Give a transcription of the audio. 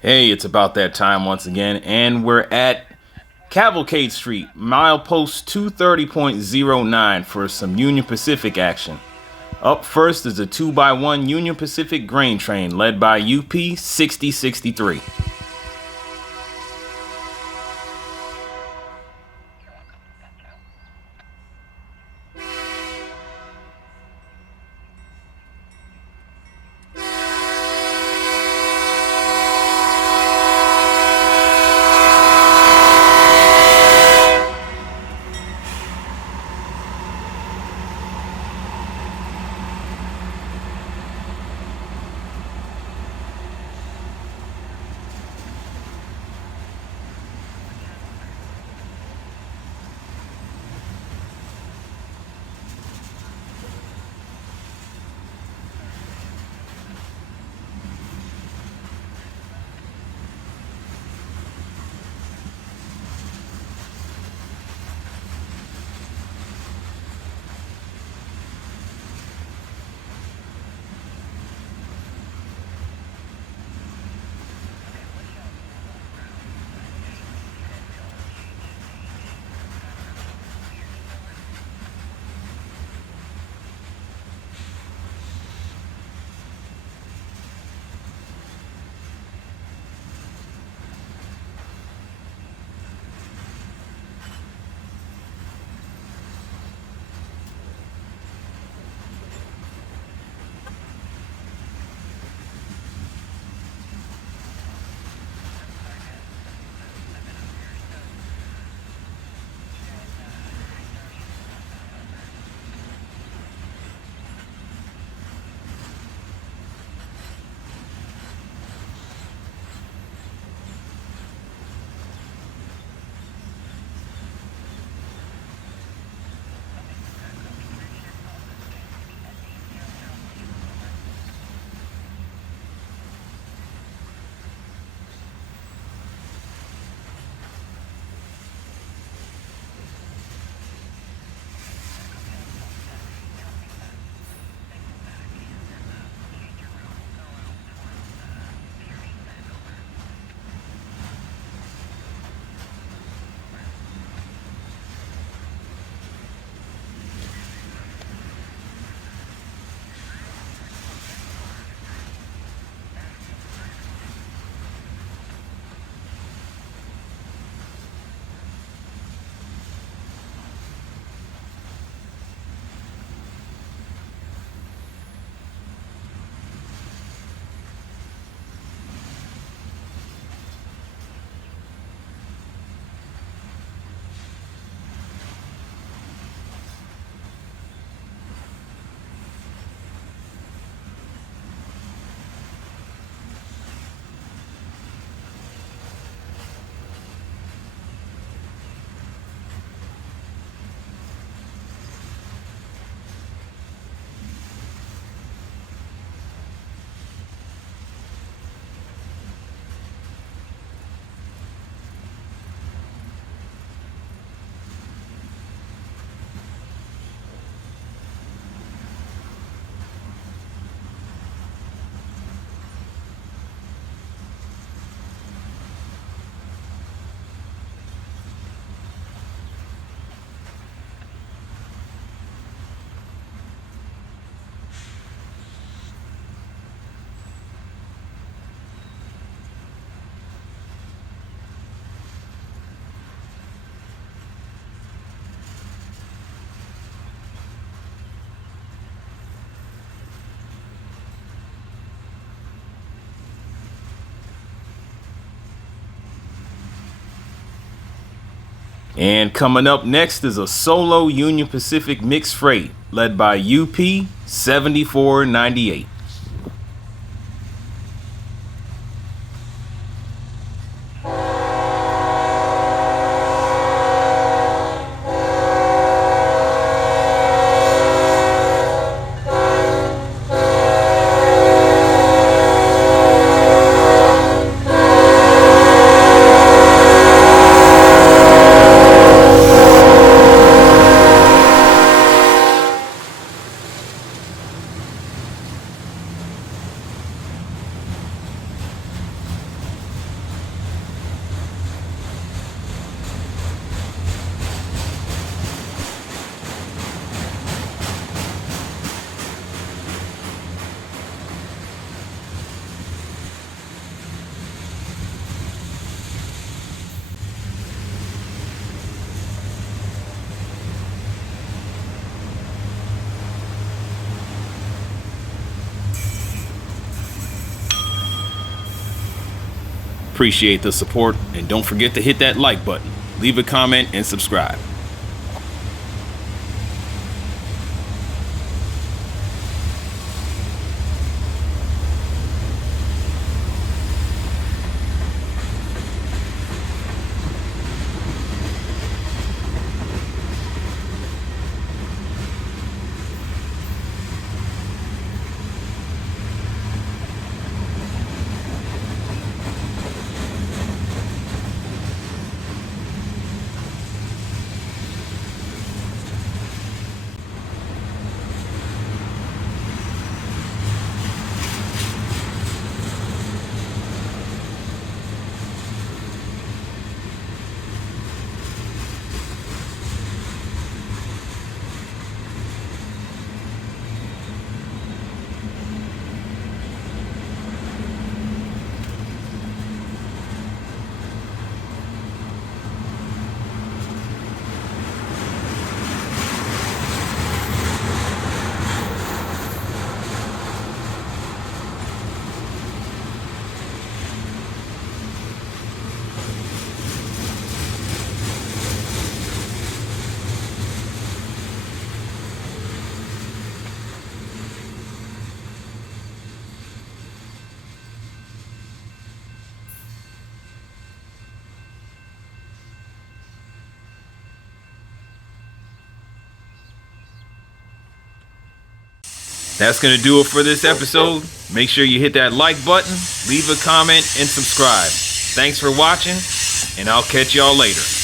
Hey, it's about that time once again, and we're at Cavalcade Street, milepost 230.09 for some Union Pacific action. Up first is a 2x1 Union Pacific grain train led by UP 6063. And coming up next is a solo Union Pacific mixed freight led by UP 7498. appreciate the support, and don't forget to hit that like button, leave a comment, and subscribe. That's going to do it for this episode. Make sure you hit that like button, leave a comment, and subscribe. Thanks for watching, and I'll catch y'all later.